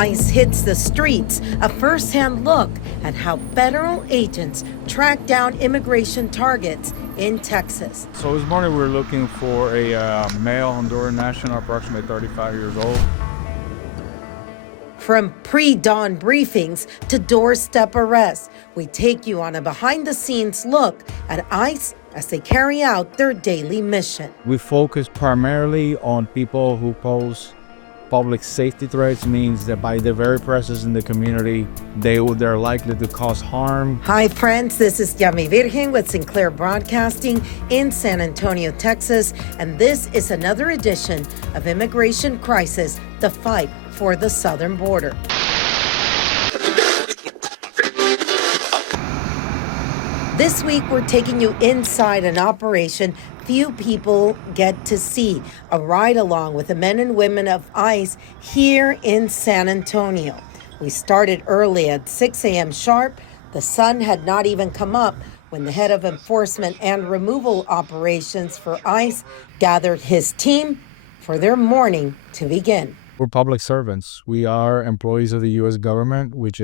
ICE hits the streets, a first-hand look at how federal agents track down immigration targets in Texas. So this morning we were looking for a male Honduran national, approximately 35 years old. From pre-dawn briefings to doorstep arrests, we take you on a behind-the-scenes look at ICE as they carry out their daily mission. We focus primarily on people who pose public safety threats, means that by their very presence in the community, they're likely to cause harm. Hi friends, this is Yami Virgin with Sinclair Broadcasting in San Antonio, Texas, and this is another edition of Immigration Crisis, the fight for the southern border. This week, we're taking you inside an operation few people get to see, a ride along with the men and women of ICE here in San Antonio. We started early at 6 a.m. sharp. The sun had not even come up when the head of enforcement and removal operations for ICE gathered his team for their morning to begin. We're public servants. We are employees of the U.S. government, which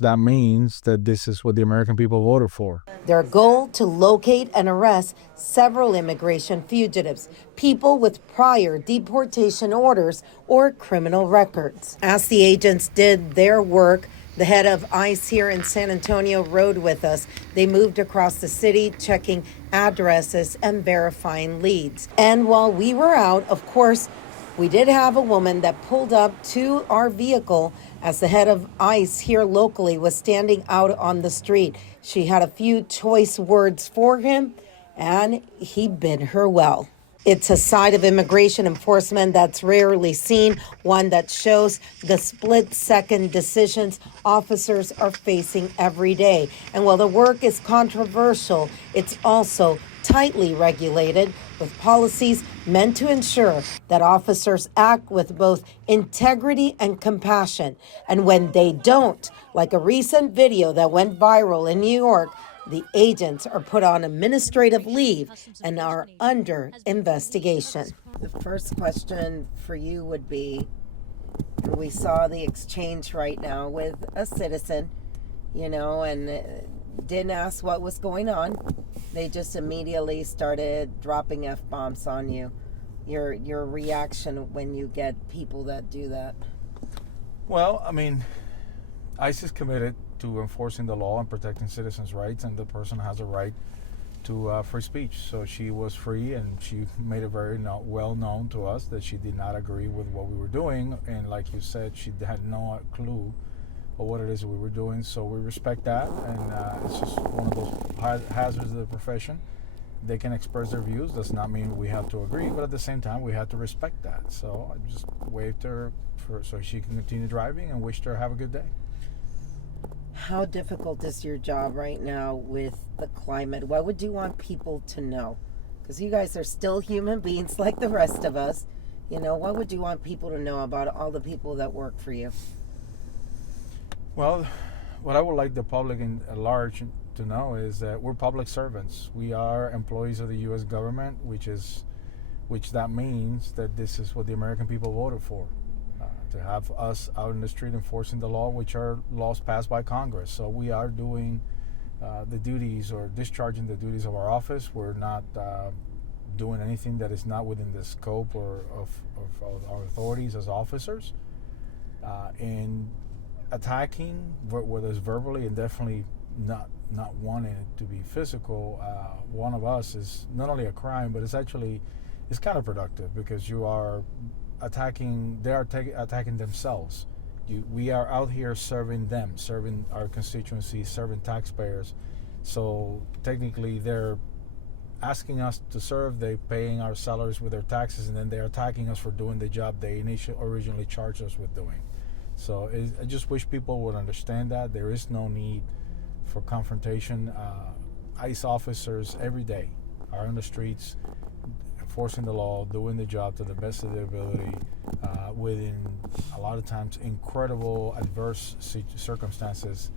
that means that this is what the American people voted for. Their goal to locate and arrest several immigration fugitives, people with prior deportation orders or criminal records. As the agents did their work, the head of ICE here in San Antonio rode with us. They moved across the city, checking addresses and verifying leads. And while we were out, of course, we did have a woman that pulled up to our vehicle as the head of ICE here locally was standing out on the street. She had a few choice words for him, and he bid her well. It's a side of immigration enforcement that's rarely seen, one that shows the split-second decisions officers are facing every day. And while the work is controversial, it's also tightly regulated with policies meant to ensure that officers act with both integrity and compassion. And when they don't, like a recent video that went viral in New York, the agents are put on administrative leave and are under investigation. The first question for you would be, we saw the exchange right now with a citizen, and didn't ask what was going on. They just immediately started dropping F-bombs on you. Your reaction when you get people that do that? Well, ICE is committed to enforcing the law and protecting citizens' rights, and the person has a right to free speech. So she was free, and she made it very well known to us that she did not agree with what we were doing. And like you said, she had no clue of what it is we were doing. So we respect that, and it's just one of those hazards of the profession. They can express their views. Does not mean we have to agree, but at the same time, we have to respect that. So I just waved her so she can continue driving and wished her have a good day. How difficult is your job right now with the climate? What would you want people to know? Because you guys are still human beings like the rest of us. What would you want people to know about all the people that work for you? Well, what I would like the public at large to know is that we're public servants. We are employees of the U.S. government, which that means that this is what the American people voted for. To have us out in the street enforcing the law, which are laws passed by Congress. So we are doing the duties or discharging the duties of our office. We're not doing anything that is not within the scope of our authorities as officers. And attacking, whether it's verbally and definitely not wanting it to be physical, one of us is not only a crime, but it's counterproductive, because you are attacking, they are attacking themselves. We are out here serving them, serving our constituency, serving taxpayers. So technically they're asking us to serve, they're paying our salaries with their taxes, and then they're attacking us for doing the job they originally charged us with doing. So I just wish people would understand that there is no need for confrontation. ICE officers every day are on the streets enforcing the law, doing the job to the best of their ability, within a lot of times incredible adverse circumstances,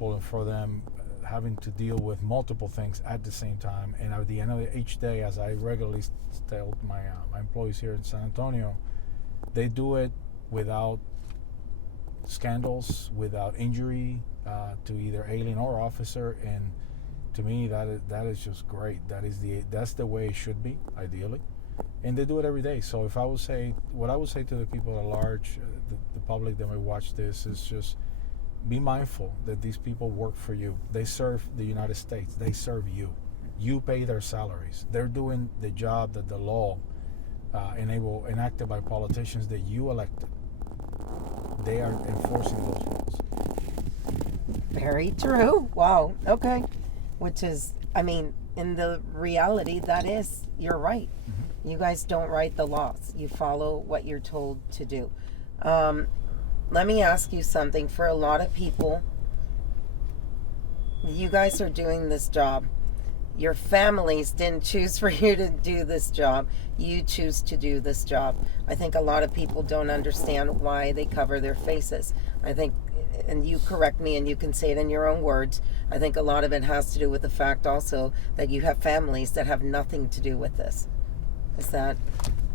for them having to deal with multiple things at the same time. And at the end of each day, as I regularly tell my employees here in San Antonio, they do it without scandals without injury to either alien or officer, and to me that is just great. That's the way it should be, ideally, and they do it every day. So if I would say, what I would say to the people at large, the public that may watch this, is just be mindful that these people work for you. They serve the United States. They serve you. You pay their salaries. They're doing the job that the law enacted by politicians that you elected. They are enforcing those laws. Very true. Wow. Okay. Which is, I mean, in the reality, that is, you're right. Mm-hmm. You guys don't write the laws. You follow what you're told to do. Let me ask you something. For a lot of people, you guys are doing this job. Your families didn't choose for you to do this job. You choose to do this job. I think a lot of people don't understand why they cover their faces. I think, and you correct me and you can say it in your own words, I think a lot of it has to do with the fact also that you have families that have nothing to do with this. Is that?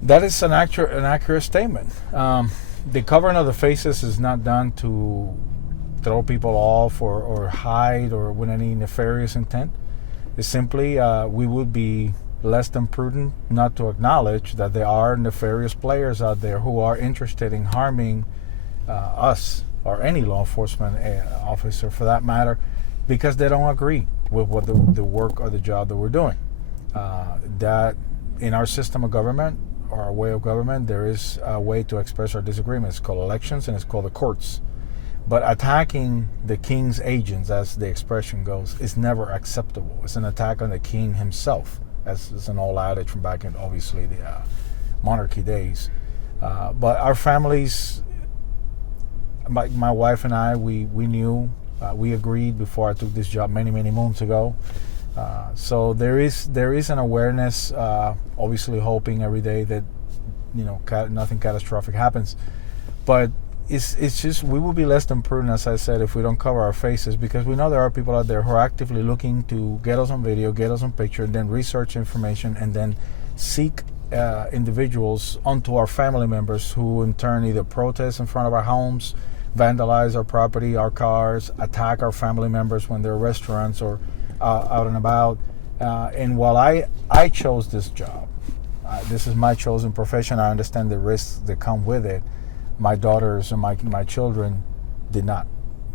That is an accurate statement. The covering of the faces is not done to throw people off or hide or with any nefarious intent. It's simply we would be less than prudent not to acknowledge that there are nefarious players out there who are interested in harming us or any law enforcement officer for that matter, because they don't agree with what the work or the job that we're doing. That in our system of government, or our way of government, there is a way to express our disagreement. It's called elections and it's called the courts. But attacking the king's agents, as the expression goes, is never acceptable. It's an attack on the king himself, as is an old adage from back in, obviously, the monarchy days. But our families, my wife and I, we knew, we agreed before I took this job many moons ago. So there is an awareness, obviously hoping every day that nothing catastrophic happens, but it's just we will be less than prudent, as I said, if we don't cover our faces, because we know there are people out there who are actively looking to get us on video, get us on picture, and then research information and then seek individuals onto our family members who in turn either protest in front of our homes, vandalize our property, our cars, attack our family members when they're at restaurants or out and about. And while I chose this job, this is my chosen profession, I understand the risks that come with it. My daughters and my children did not.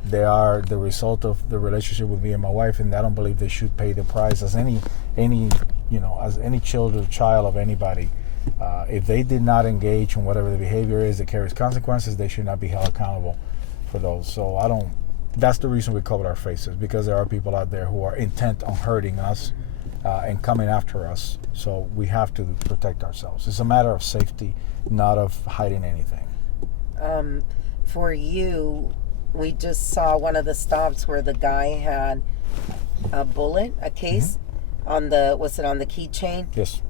They are the result of the relationship with me and my wife, and I don't believe they should pay the price as any as any child of anybody. If they did not engage in whatever the behavior is that carries consequences, they should not be held accountable for those. So that's the reason we covered our faces, because there are people out there who are intent on hurting us and coming after us. So we have to protect ourselves. It's a matter of safety, not of hiding anything. For you, we just saw one of the stops where the guy had a bullet, a case, on the keychain? Yes.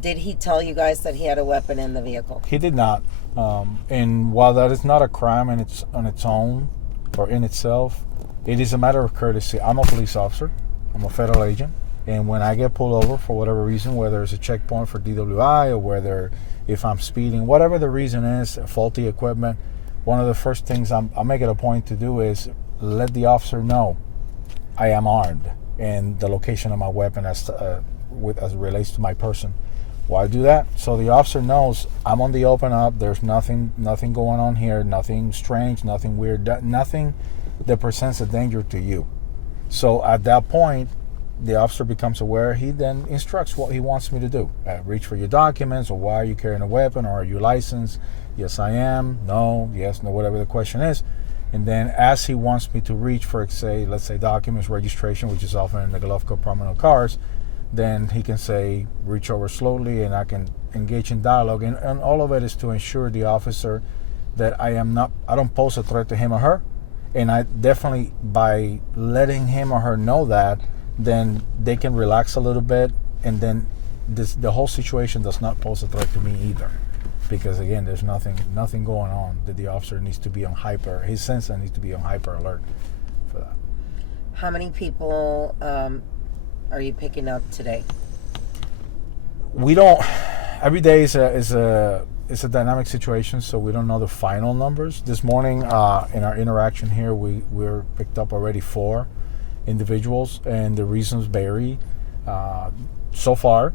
Did he tell you guys that he had a weapon in the vehicle? He did not. And while that is not a crime on its own or in itself, it is a matter of courtesy. I'm a police officer. I'm a federal agent. And when I get pulled over for whatever reason, whether it's a checkpoint for DWI or whether if I'm speeding, whatever the reason is, faulty equipment, one of the first things I'll make it a point to do is let the officer know I am armed and the location of my weapon as it relates to my person. Why do that? So the officer knows I'm on the open up. There's nothing going on here, nothing strange, nothing weird, nothing that presents a danger to you. So at that point, the officer becomes aware. He then instructs what he wants me to do. Reach for your documents, or why are you carrying a weapon, or are you licensed? Yes, I am. No, yes, no, whatever the question is. And then as he wants me to reach for, let's say documents, registration, which is often in the glove compartment of cars, then he can say, reach over slowly, and I can engage in dialogue. And all of it is to ensure the officer that I don't pose a threat to him or her. And I definitely, by letting him or her know that, then they can relax a little bit, and then the whole situation does not pose a threat to me either, because again, there's nothing going on that the officer needs to be on his sensor needs to be on hyper alert for that. How many people are you picking up today? We don't. Every day is a it's a dynamic situation, so we don't know the final numbers. This morning, in our interaction here, we're picked up already 4 individuals, and the reasons vary. So far,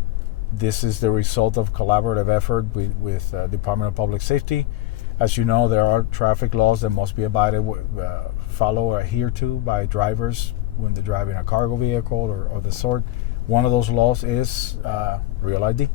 this is the result of collaborative effort with Department of Public Safety. As you know, there are traffic laws that must be follow or adhere to by drivers when they're driving a cargo vehicle or the sort. One of those laws is real ID.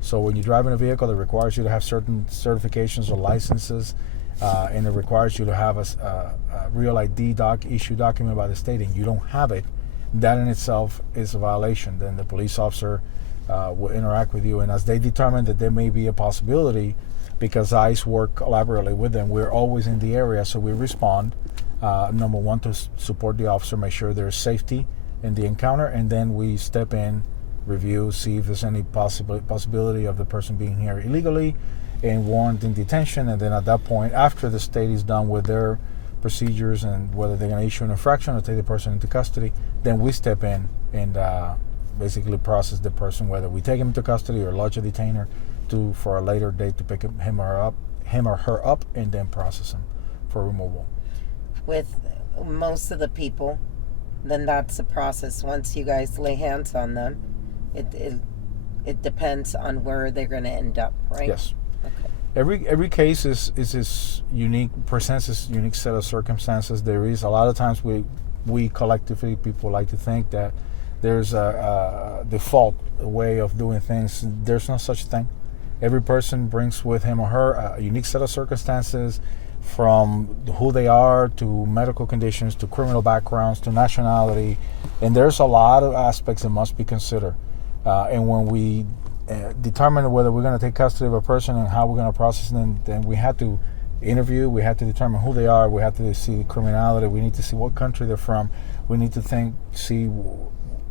So when you're driving a vehicle that requires you to have certain certifications or licenses, and it requires you to have a real ID issue document by the state, and you don't have it, that in itself is a violation. Then the police officer will interact with you, and as they determine that there may be a possibility, because ICE work collaboratively with them, we're always in the area, so we respond. Number one, to support the officer, make sure there's safety in the encounter, and then we step in, review, see if there's any possibility of the person being here illegally and warranting detention. And then at that point, after the state is done with their procedures and whether they're going to issue an infraction or take the person into custody, then we step in and basically process the person, whether we take him into custody or lodge a detainer for a later date to pick him or her up and then process him for removal. With most of the people, then that's the process. Once you guys lay hands on them, it depends on where they're going to end up, right? Yes. Okay. Every case is unique, presents a unique set of circumstances. There is a lot of times we collectively, people like to think that there's a default way of doing things. There's no such thing. Every person brings with him or her a unique set of circumstances, from who they are to medical conditions to criminal backgrounds to nationality, and there's a lot of aspects that must be considered. And when we determine whether we're going to take custody of a person and how we're going to process them, then we have to interview, we have to determine who they are, we have to see the criminality, we need to see what country they're from, we need to see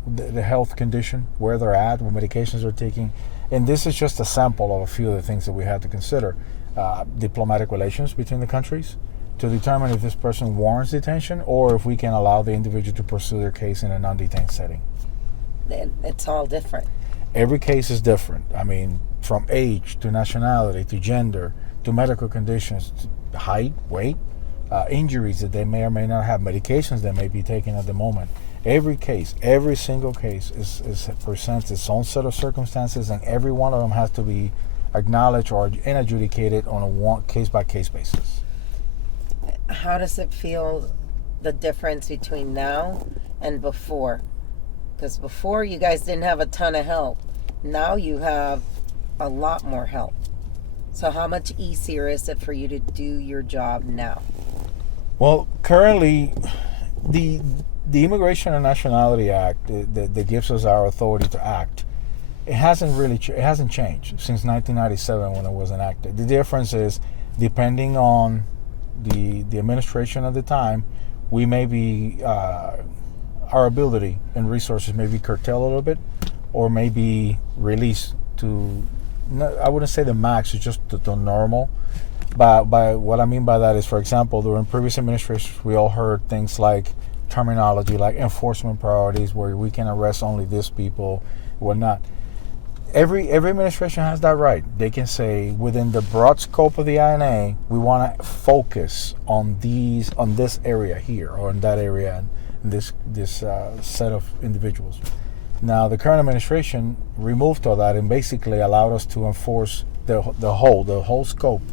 the health condition, where they're at, what medications they're taking. And this is just a sample of a few of the things that we have to consider. Diplomatic relations between the countries to determine if this person warrants detention or if we can allow the individual to pursue their case in a non-detained setting. It's all different. Every case is different. I mean, from age to nationality to gender to medical conditions, to height, weight, injuries that they may or may not have, medications they may be taking at the moment. Every case, every single case presents its own set of circumstances, and every one of them has to be acknowledged and adjudicated on a case-by-case basis. How does it feel, the difference between now and before? Because before you guys didn't have a ton of help. Now you have a lot more help. So how much easier is it for you to do your job now? Well, currently, the Immigration and Nationality Act that gives us our authority to act, it hasn't changed since 1997 when it was enacted. The difference is, depending on the administration at the time, we may be our ability and resources may be curtailed a little bit, or may be released to, I wouldn't say the max, it's just the normal. But by what I mean by that is, for example, during previous administrations, we all heard things like terminology like enforcement priorities, where we can arrest only these people, whatnot. Every administration has that right. They can say, within the broad scope of the INA, we want to focus on this area here, or in that area, and this set of individuals. Now, the current administration removed all that and basically allowed us to enforce the whole scope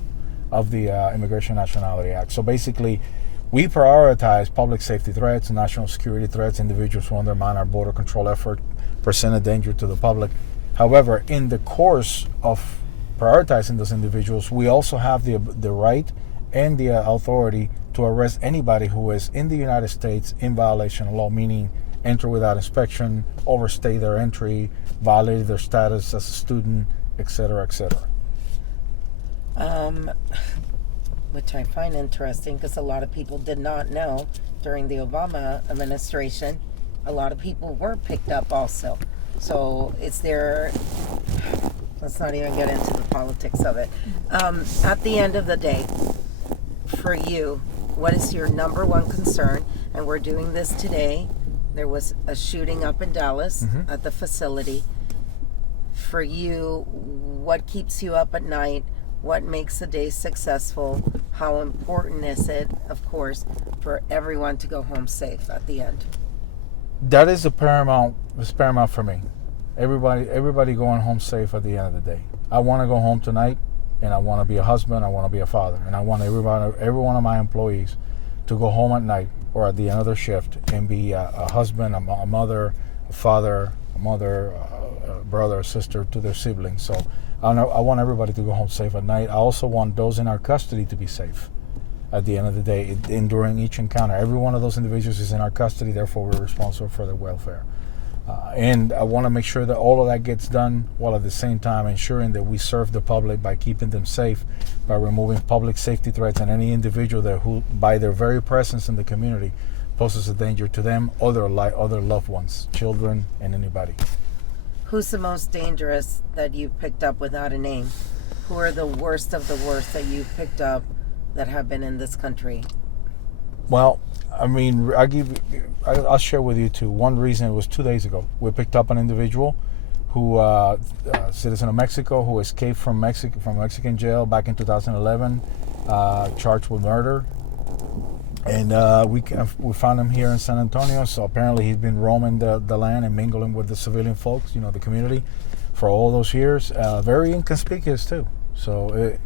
of the Immigration and Nationality Act. So basically, we prioritize public safety threats, national security threats, individuals who undermine our border control effort, present a danger to the public. However, in the course of prioritizing those individuals, we also have the right and the authority to arrest anybody who is in the United States in violation of law, meaning enter without inspection, overstay their entry, violate their status as a student, etc., etc. Which I find interesting, because a lot of people did not know during the Obama administration, a lot of people were picked up also. So let's not even get into the politics of it. At the end of the day, for you, what is your number one concern? And we're doing this today. There was a shooting up in Dallas at the facility. For you, what keeps you up at night? What makes a day successful? How important is it, of course, for everyone to go home safe at the end? That is the paramount. It's paramount for me. Everybody going home safe at the end of the day. I want to go home tonight, and I want to be a husband. I want to be a father, and I want every one of my employees to go home at night or at the end of their shift and be a husband, a mother, a father, a mother, a brother, a sister to their siblings. So I want everybody to go home safe at night. I also want those in our custody to be safe at the end of the day during each encounter. Every one of those individuals is in our custody, therefore we're responsible for their welfare. And I want to make sure that all of that gets done while at the same time ensuring that we serve the public by keeping them safe, by removing public safety threats and any individual that who, by their very presence in the community, poses a danger to them or their other loved ones, children, and anybody. Who's the most dangerous that you've picked up without a name? Who are the worst of the worst that you've picked up that have been in this country? Well, I mean, I'll share with you too. One reason, it was 2 days ago. We picked up an individual who, citizen of Mexico, who escaped from Mexican jail back in 2011, charged with murder. And we found him here in San Antonio. So apparently he's been roaming the land and mingling with the civilian folks, the community, for all those years. Very inconspicuous too. So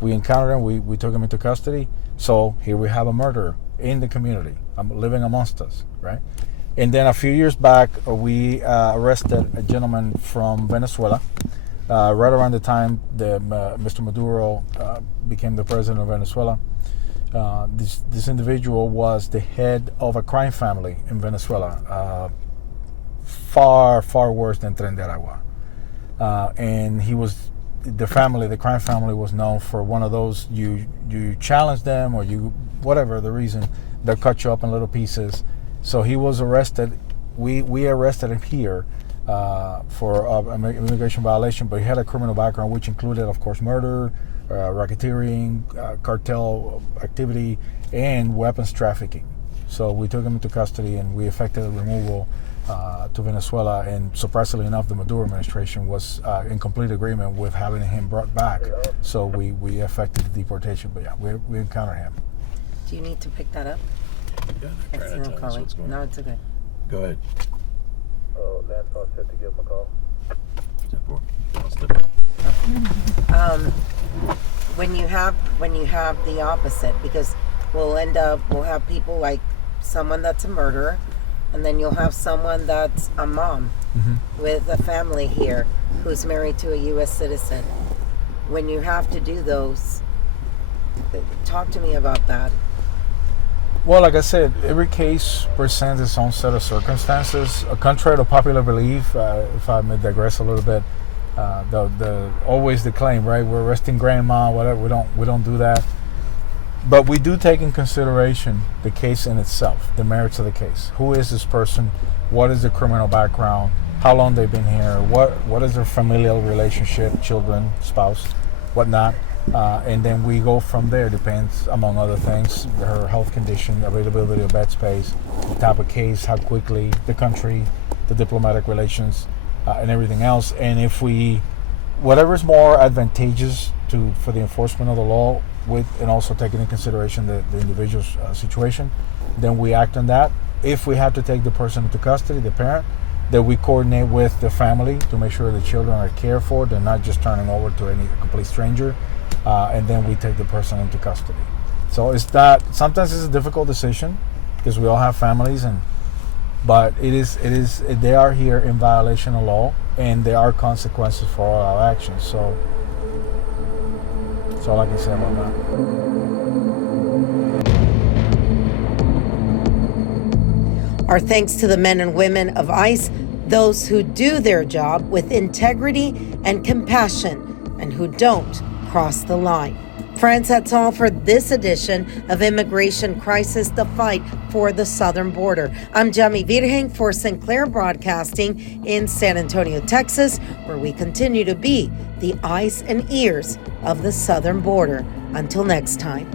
we encountered him. We took him into custody. So here we have a murderer in the community, living amongst us, right? And then a few years back, we arrested a gentleman from Venezuela, right around the time that Mr. Maduro became the president of Venezuela. This individual was the head of a crime family in Venezuela, far worse than Tren de Aragua. And he was the crime family was known for one of those, you challenge them or you, whatever the reason, they'll cut you up in little pieces. So he was arrested. We arrested him here for an immigration violation, but he had a criminal background, which included, of course, murder, racketeering, cartel activity, and weapons trafficking. So we took him into custody and we effected a removal to Venezuela, and surprisingly enough, the Maduro administration was in complete agreement with having him brought back. So we effected the deportation, but yeah, we encountered him. Do you need to pick that up? Yeah, Excellent calling. No, it's okay. Go ahead. Oh, Lance said to give him a call. When you have the opposite, because we'll have people like someone that's a murderer, and then you'll have someone that's a mom with a family here who's married to a U.S. citizen. When you have to do those, talk to me about that. Well, like I said, every case presents its own set of circumstances. Contrary to popular belief, if I may digress a little bit, always the claim, right? We're arresting grandma, whatever. We don't do that. But we do take in consideration the case in itself, the merits of the case. Who is this person? What is their criminal background? How long they've been here? What is their familial relationship, children, spouse, whatnot? And then we go from there. Depends, among other things, her health condition, availability of bed space, the type of case, how quickly, the country, the diplomatic relations, and everything else. And if whatever is more advantageous for the enforcement of the law, and also taking into consideration the individual's situation, then we act on that. If we have to take the person into custody, the parent, then we coordinate with the family to make sure the children are cared for. They're not just turning over to any complete stranger. And then we take the person into custody. So sometimes it's a difficult decision because we all have families, but they are here in violation of law, and there are consequences for all our actions. So that's all I can say about that. Our thanks to the men and women of ICE, those who do their job with integrity and compassion, and who don't cross the line. Friends, that's all for this edition of Immigration Crisis, the Fight for the Southern Border. I'm Yami Virgin for Sinclair Broadcasting in San Antonio, Texas, where we continue to be the eyes and ears of the southern border. Until next time.